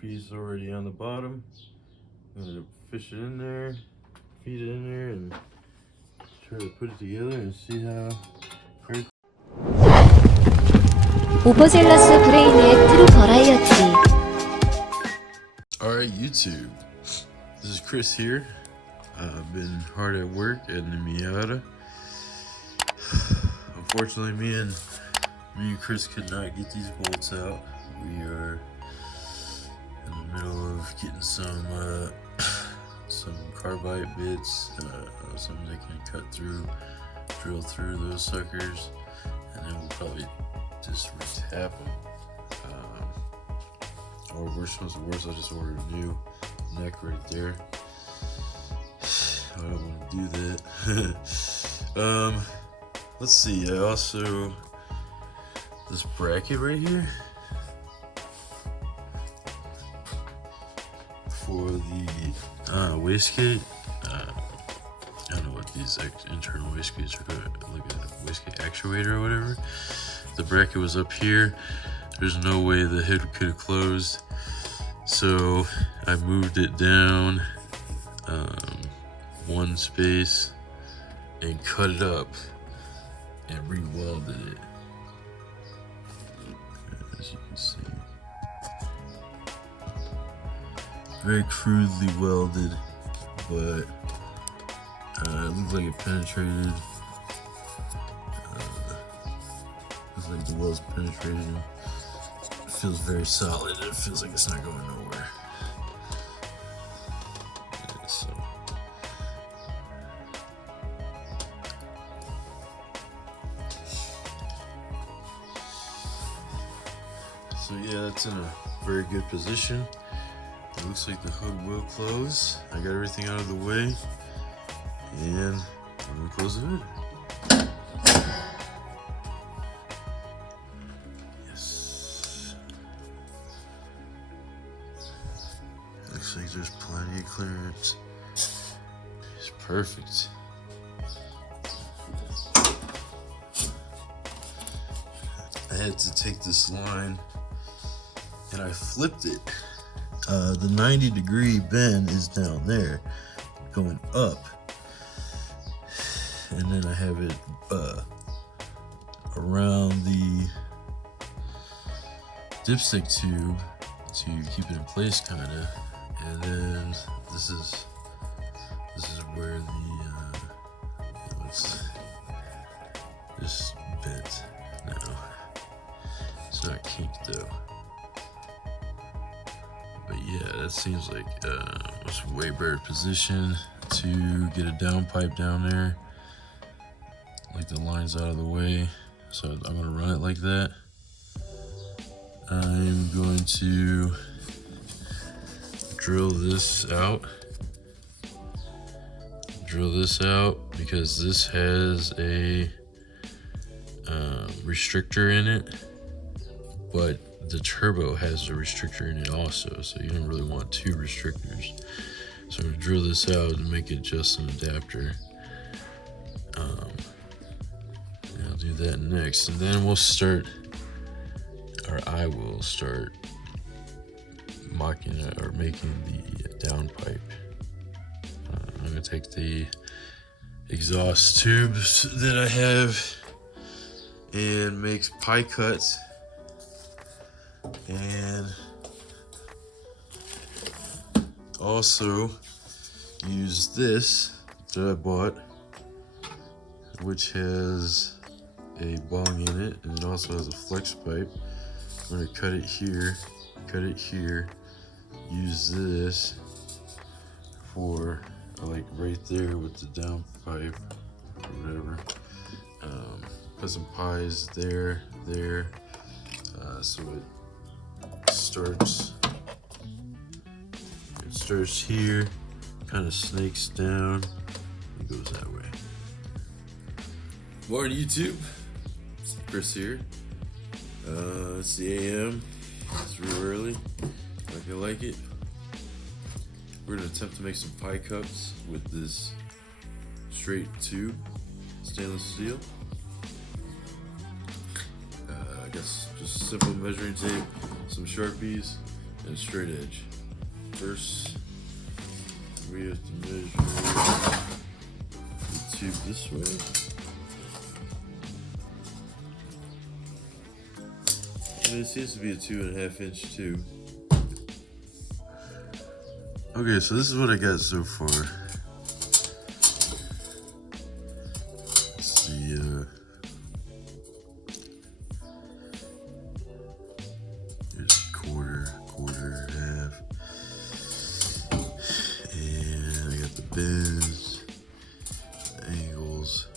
piece already on the bottom. I'm gonna fish it in there, feed it in there, and try to put it together and see how. 오버젤러스 브레인의 트루 버라이어티. Alright, YouTube. This is Chris here. I've been hard at work at the Miata. Unfortunately, me and Chris could not get these bolts out. We are in the middle of getting some carbide bits, something that can cut through, drill through those suckers, and then we'll probably just retap them. Or worst comes to worst, I'll just order a new neck right there. I don't want to do that. Let's see, I also, this bracket right here for the wastegate. I don't know what these internal wastegates are called, like a wastegate actuator or whatever. The bracket was up here. There's no way the head could have closed, so I moved it down one space and cut it up and re-welded it. As you can see, very crudely welded, but it looked like it penetrated. Looks like the weld's penetrated. It feels very solid. It feels like it's not going nowhere. So yeah, that's in a very good position. It looks like the hood will close. I got everything out of the way, and I'm gonna close the hood. Yes. Looks like there's plenty of clearance. It's perfect. I had to take this line and I flipped it. The 90-degree bend is down there, going up, and then I have it around the dipstick tube to keep it in place, kinda. And then this is where the it's just bent now. It's not kinked though. But yeah, that seems like it's a way better position to get a downpipe down there. Like the line's out of the way, so I'm gonna run it like that. I'm going to drill this out. Because this has a restrictor in it, but the turbo has a restrictor in it also, so you don't really want two restrictors. So I'm gonna drill this out and make it just an adapter. And I'll do that next, and then we'll start, or I will start mocking it or making the downpipe. I'm gonna take the exhaust tubes that I have and make pie cuts, and also use this that I bought, which has a bung in it, and it also has a flex pipe. I'm gonna cut it here, use this for like right there with the downpipe or whatever. Put some pies there, so it starts here, kind of snakes down, and goes that way. Morning, YouTube. It's Chris here. It's the AM. It's real early. Like I like it. We're gonna attempt to make some pie cups with this straight tube, stainless steel. I guess just simple measuring tape, some Sharpies, and a straight edge. First, we have to measure the tube this way. And it seems to be a 2.5 inch tube. Okay, so this is what I got so far. It's here's quarter, half. And I got the bends, the angles.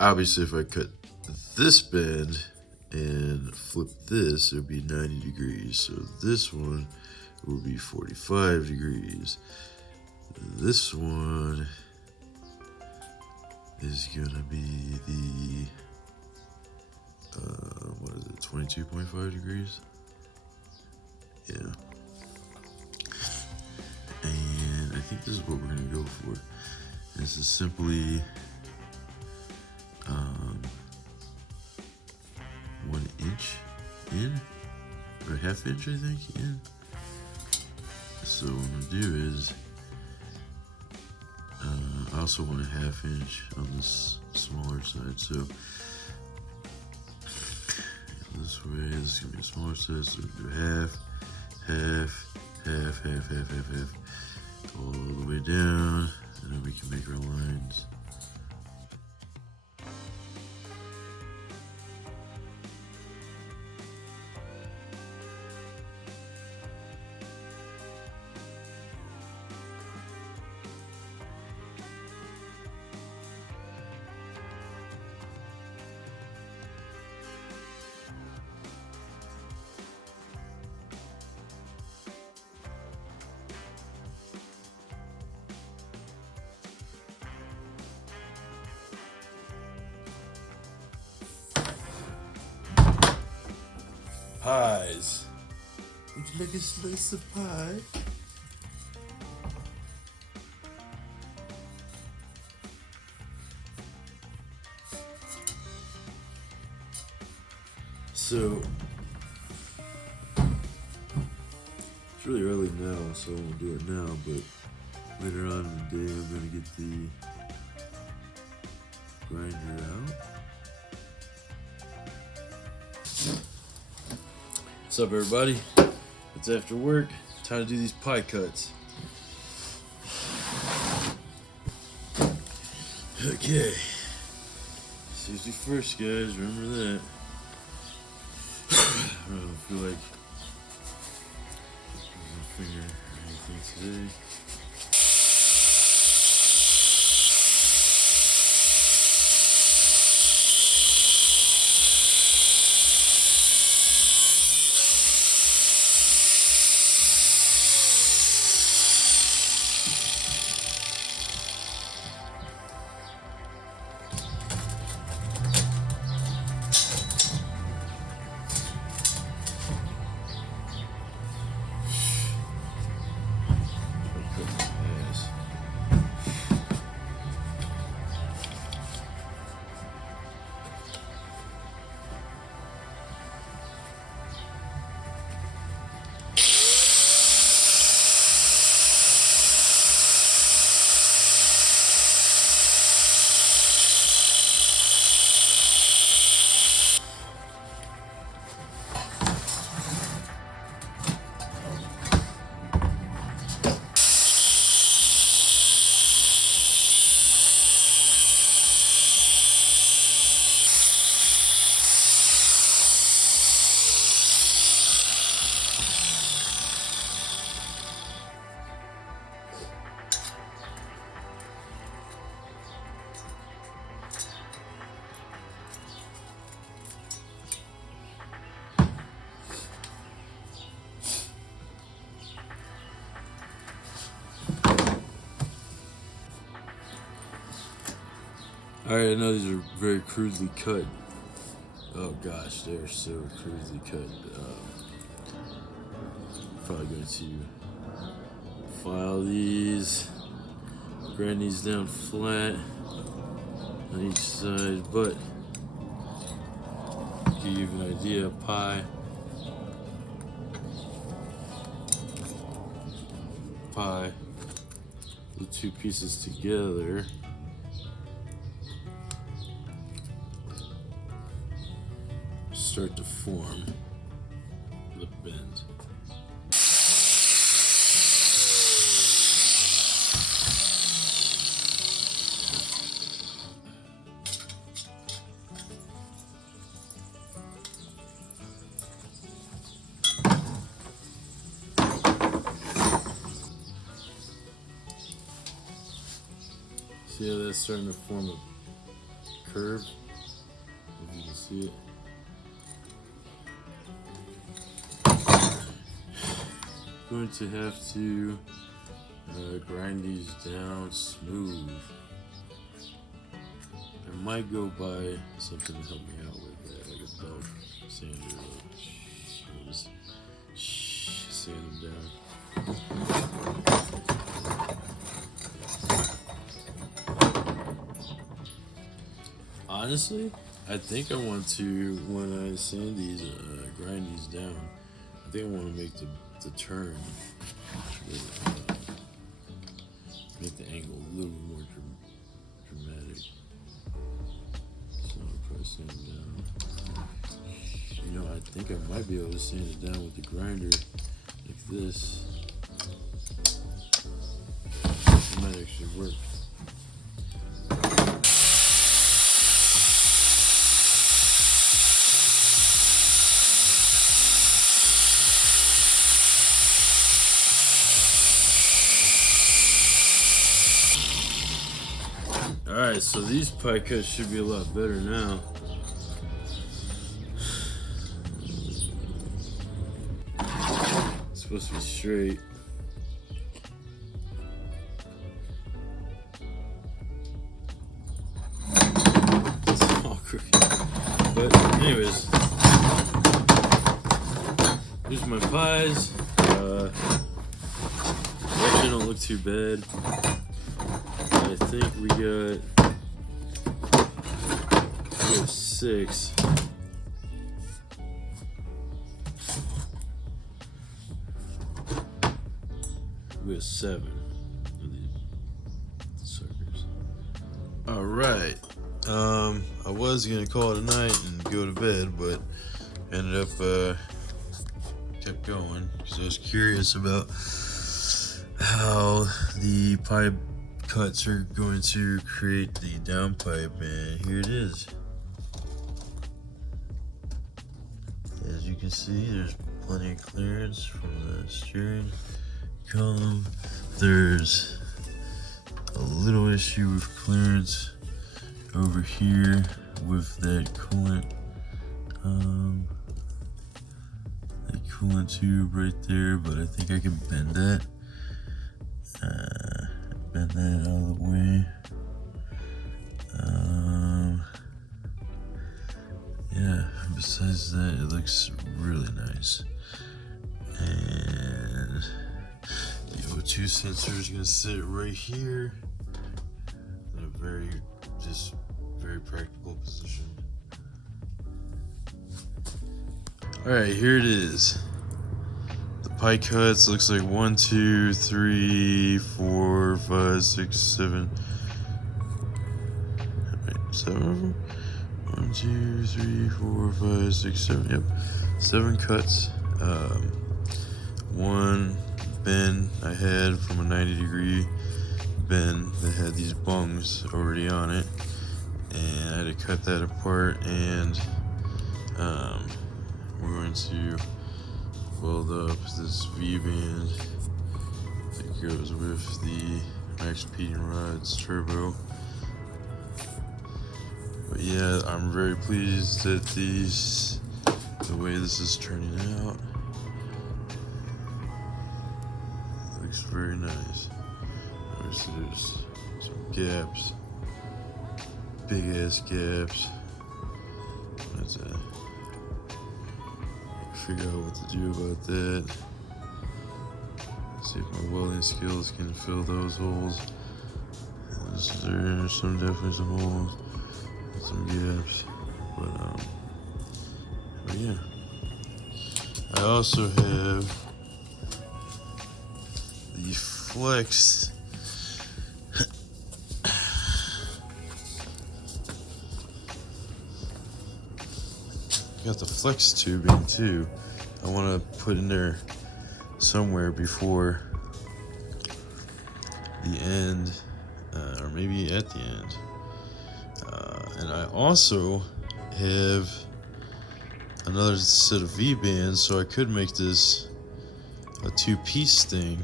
Obviously, if I cut this bend and flip this, it would be 90 degrees. So this one will be 45 degrees. This one is gonna be the what is it, 22.5 degrees? Yeah. And I think this is what we're gonna go for. This is simply 1 inch in, or a half inch, I think, in. So what I'm gonna do is, I also want a half inch on this smaller side. So this way, this is gonna be a smaller side. So we do half, all the way down, and then we can make our lines. Pies. Would you like a slice of pie? So it's really early now, so I won't do it now, but later on in the day I'm gonna get the grinder out. What's up, everybody? It's after work. Time to do these pie cuts. Okay. Safety first, guys. Remember that. I don't feel like using my finger or anything today. Alright, I know these are very crudely cut. Oh gosh, they're so crudely cut. Probably going to file these, grind these down flat on each side, but to give you an idea, pie pie the two pieces together. Start to form the bend. See how that's starting to form a curve? If you can see it. Going to have to grind these down smooth. I might go buy something to help me out with that, like a belt sander. Just sand them down. Honestly, I think I want to, when I sand these, grind these down, I think I want to make the turn, make the angle a little bit more dramatic. So I'll probably sand it down. You know, I think I might be able to sand it down with the grinder like this. It might actually work. Alright, so these pie cuts should be a lot better now. It's supposed to be straight. It's all crooked. But anyways, here's my pies. They actually don't look too bad. I think we have 6. We have 7 of these suckers. All right. I was gonna call it a night and go to bed, but ended up kept going because I was curious about how the pipe cuts are going to create the downpipe, and here it is. As you can see, there's plenty of clearance from the steering column. There's a little issue with clearance over here with that coolant tube right there, but I think I can bend that. Bend that out of the way. Yeah, besides that, it looks really nice. And the O2 sensor is gonna sit right here in a very practical position. All right, here it is. The pie cuts looks like 1, 2, 3, 4, 5, 6, 7. Wait, 7 of them? 1, 2, 3, 4, 5, 6, 7. Yep, 7 cuts. One bend I had from a 90-degree bend that had these bungs already on it, and I had to cut that apart, and we're going to weld up this V-band that goes with the Max Repeating Rods Turbo. But yeah, I'm very pleased that the way this is turning out. It looks very nice. Obviously there's some gaps, big ass gaps. That's figure out what to do about that. See if my welding skills can fill those holes. There's definitely some holes, some gaps, but yeah. I also have the flex. Got the flex tubing too. I want to put in there somewhere before the end, or maybe at the end. And I also have another set of V-bands, so I could make this a two-piece thing,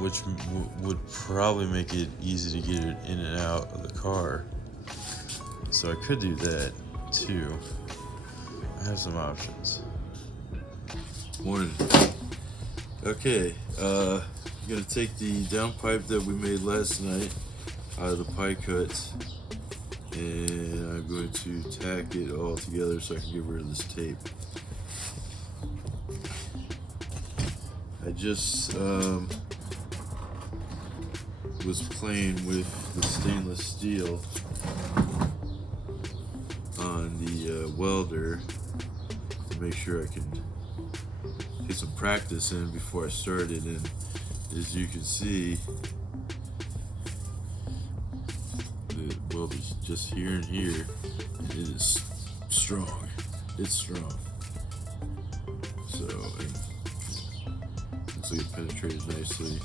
which would probably make it easy to get it in and out of the car. So I could do that too. I have some options. Morning. Okay, I'm gonna take the downpipe that we made last night out of the pie cuts, and I'm going to tack it all together so I can get rid of this tape. I just was playing with the stainless steel on the welder to make sure I can get some practice in before I started, and as you can see, the weld is just here and here, and it is strong. It's strong. So it looks like it penetrated nicely.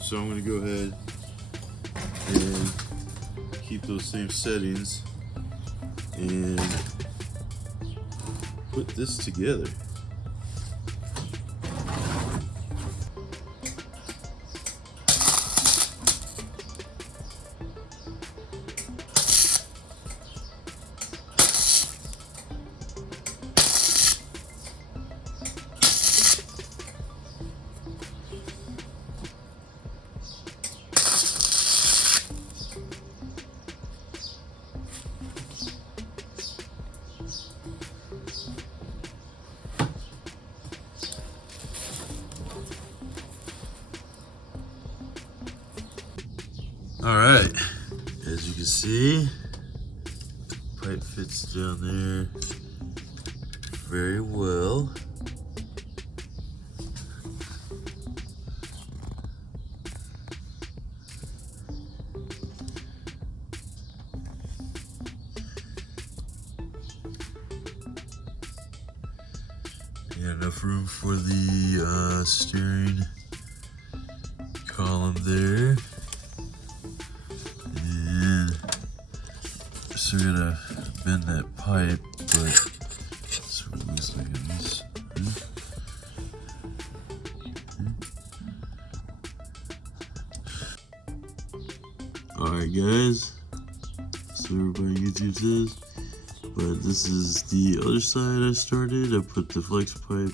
So I'm going to go ahead and keep those same settings and put this together. All right, as you can see, pipe fits down there very well. Got enough room for the steering column there. So we're gonna bend that pipe, but that's what it looks like in this. Alright guys, so everybody YouTube says, but this is the other side I started. I put the flex pipe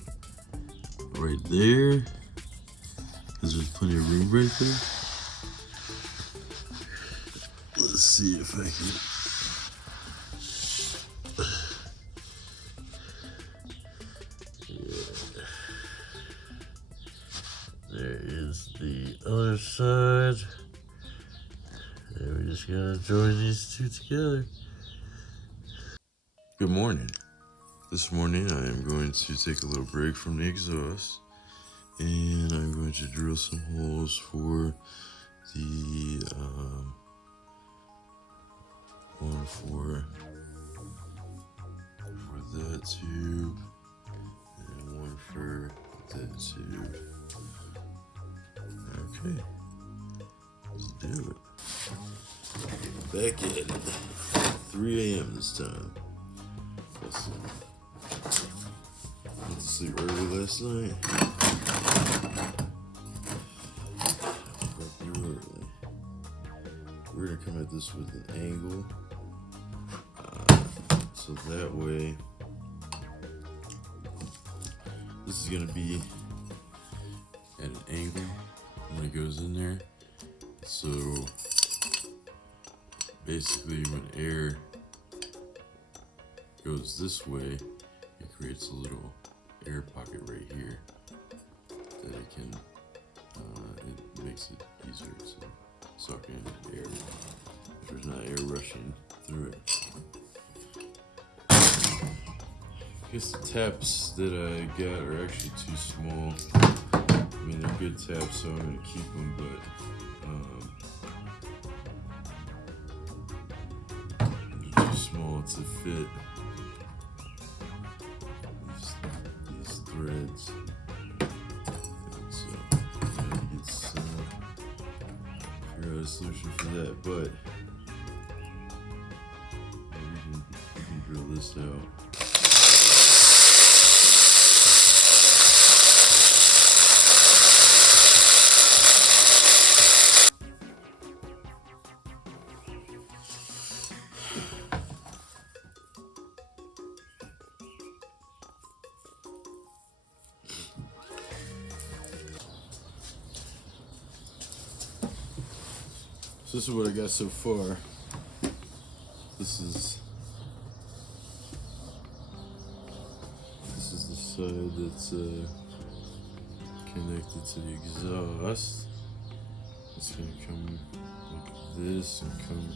right there, because there's plenty of room right there. Let's see if I can. There is the other side. And we just gotta join these two together. Good morning. This morning I am going to take a little break from the exhaust, and I'm going to drill some holes for the one for that tube and one for that tube. Okay, let's do it. Back at it. 3 a.m. this time. Went to sleep early last night. Woke you early. We're gonna come at this with an angle, so that way this is gonna be at an angle when it goes in there. So basically, when air goes this way, it creates a little air pocket right here that it can, it makes it easier to suck in air if there's not air rushing through it. guess the taps that I got are actually too small. I mean, they're good taps, so I'm gonna keep them, but they're too small to fit these threads. So I gotta get some, figure out a solution for that, but we can drill this out. So this is what I got so far. This is the side that's connected to the exhaust. It's gonna come like this and come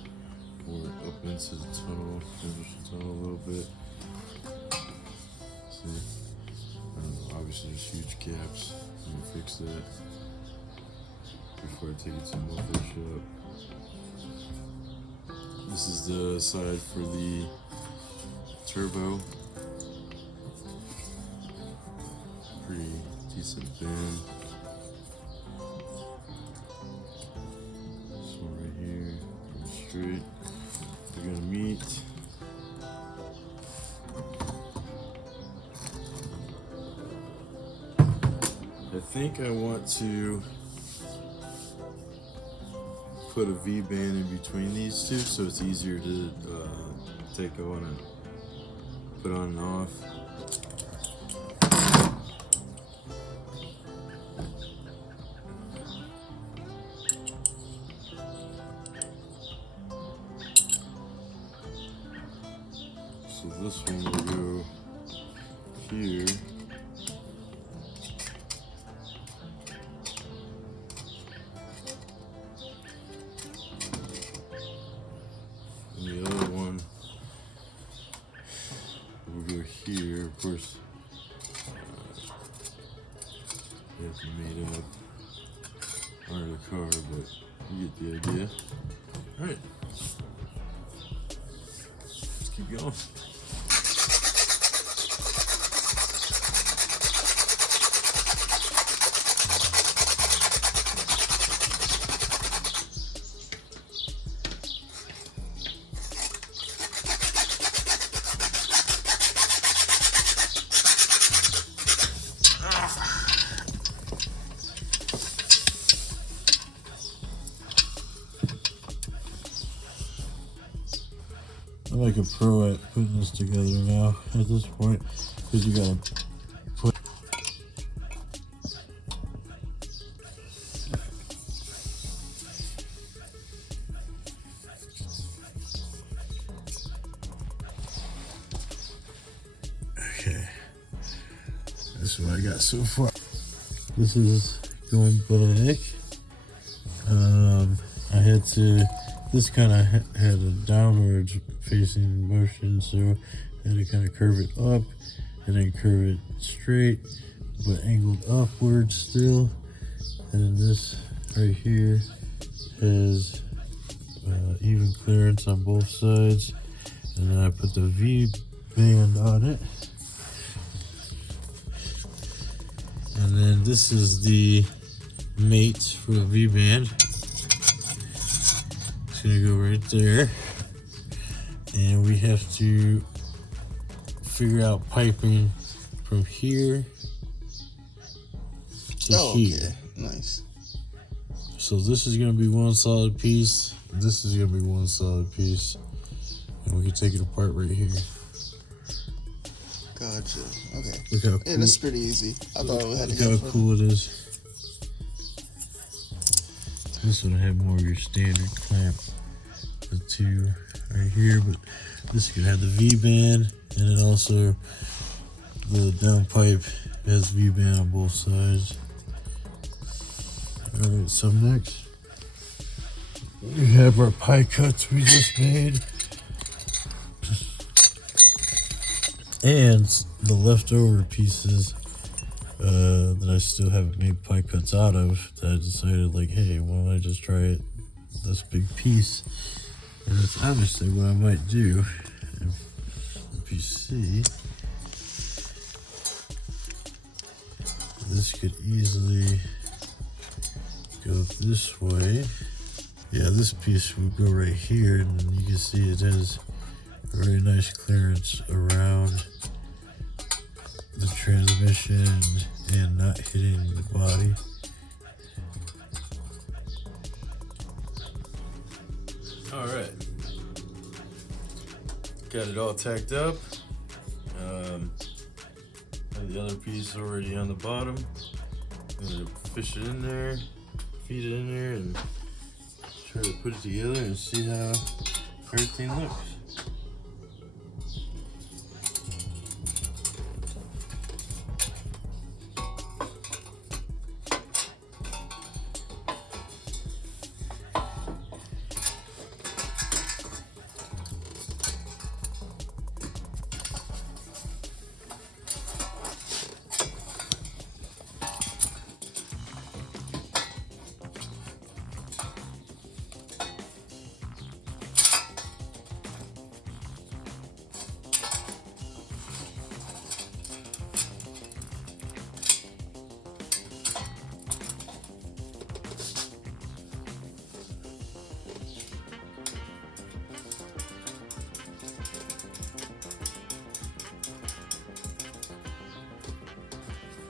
more up into the tunnel, finish the tunnel a little bit. See, obviously there's huge gaps. I'm gonna fix that before I take it to the muffler shop. This is the side for the turbo. Pretty decent bend. This one right here, pretty straight. We're gonna meet. I think I want to put a V-band in between these two so it's easier to take on and put on and off. So this one will go here. And the other one will go here. Of course, you have to meet up under the car, but you get the idea. Alright, let's keep going. I'm like a pro at putting this together now at this point, because you gotta put. Okay, this is what I got so far. This is going ballistic. I had to. This kind of had a downward facing motion, so I had to kind of curve it up and then curve it straight, but angled upward still. And then this right here has even clearance on both sides. And then I put the V band on it. And then this is the mate for the V band. It's gonna go right there, and we have to figure out piping from here to here. Okay, nice. So this is gonna be one solid piece. This is gonna be one solid piece, and we can take it apart right here. Gotcha. Okay. Look how cool. Yeah, that's pretty easy. I thought we had to Look go how cool it is. This one had more of your standard clamp, the two right here, but this could have the V-band, and then also the downpipe has V-band on both sides. Alright, so next we have our pie cuts we just made. And the leftover pieces that I still haven't made pie cuts out of, that I decided, like, hey, why don't I just try it, this big piece? And that's obviously what I might do. If you see, this could easily go this way. Yeah, this piece would go right here, and you can see it has a very nice clearance around the transmission and not hitting the body. All right, got it all tacked up. And the other piece already on the bottom. I'm gonna fish it in there, feed it in there, and try to put it together and see how everything looks.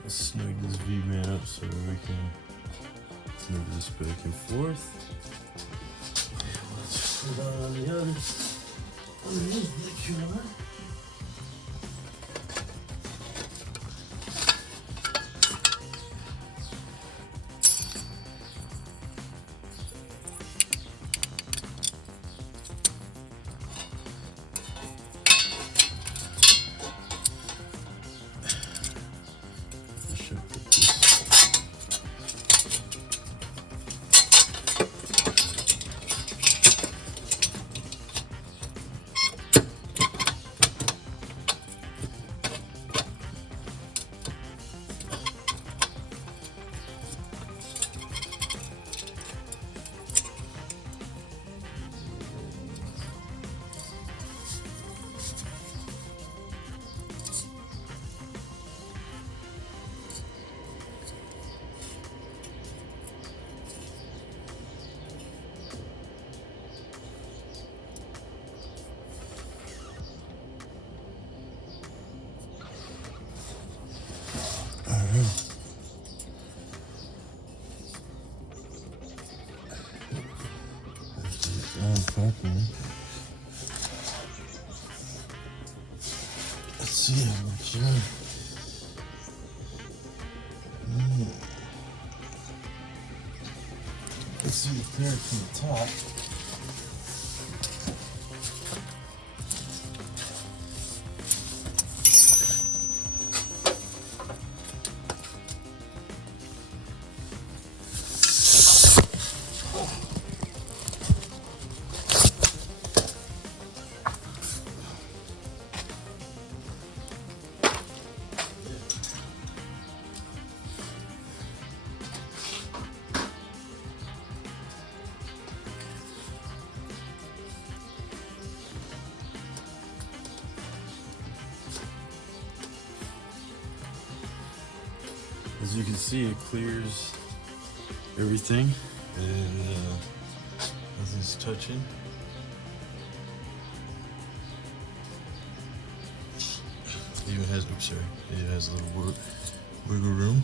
Let's snug this V-man up so we can move this back and forth. Let's put it on the other underneath the cooler. Let's see how much. Let's see the clear from the top. As you can see, it clears everything, and nothing's touching. It even has, oops, sorry, it has a little wiggle room.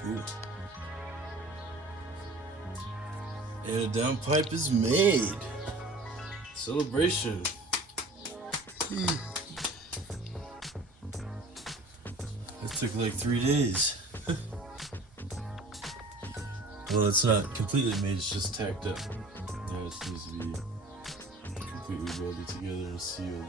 Cool. And a downpipe is made. Celebration. Took like 3 days. Well, it's not completely made, it's just tacked up. Now it needs to be completely welded together and sealed.